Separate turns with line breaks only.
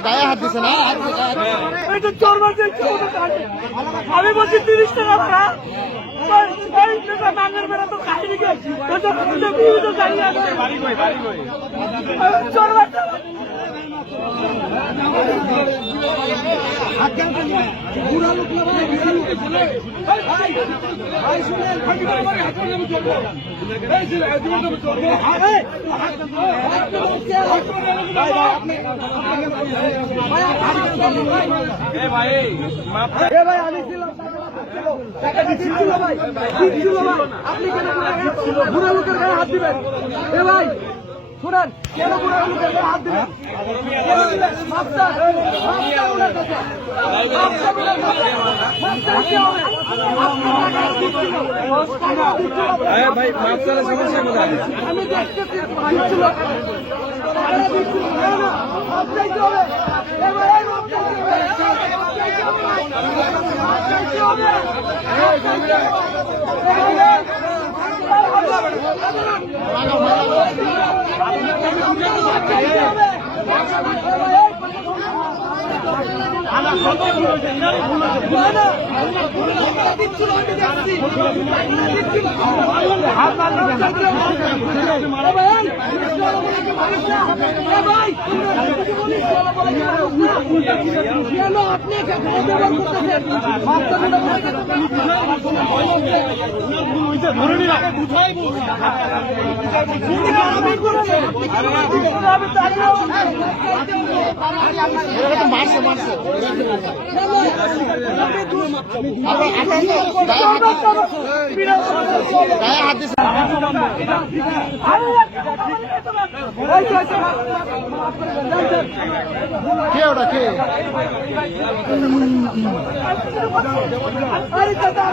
গায়ে হাত দিছে না?
চোর চোর। আমি বলছি তিরিশ টাকা ভাড়া। ওই- ওই চোর মারছে। টাকা দিচ্ছিল ভাই ভাই আপনি কেন ভাই শুনেন কেন হাত কাছে। কাছে।
কোথায়?
আমি দেখতেছি হবে। এ ভাই কেন
হাত দিছে। কে ওটা কে
আরে দাদা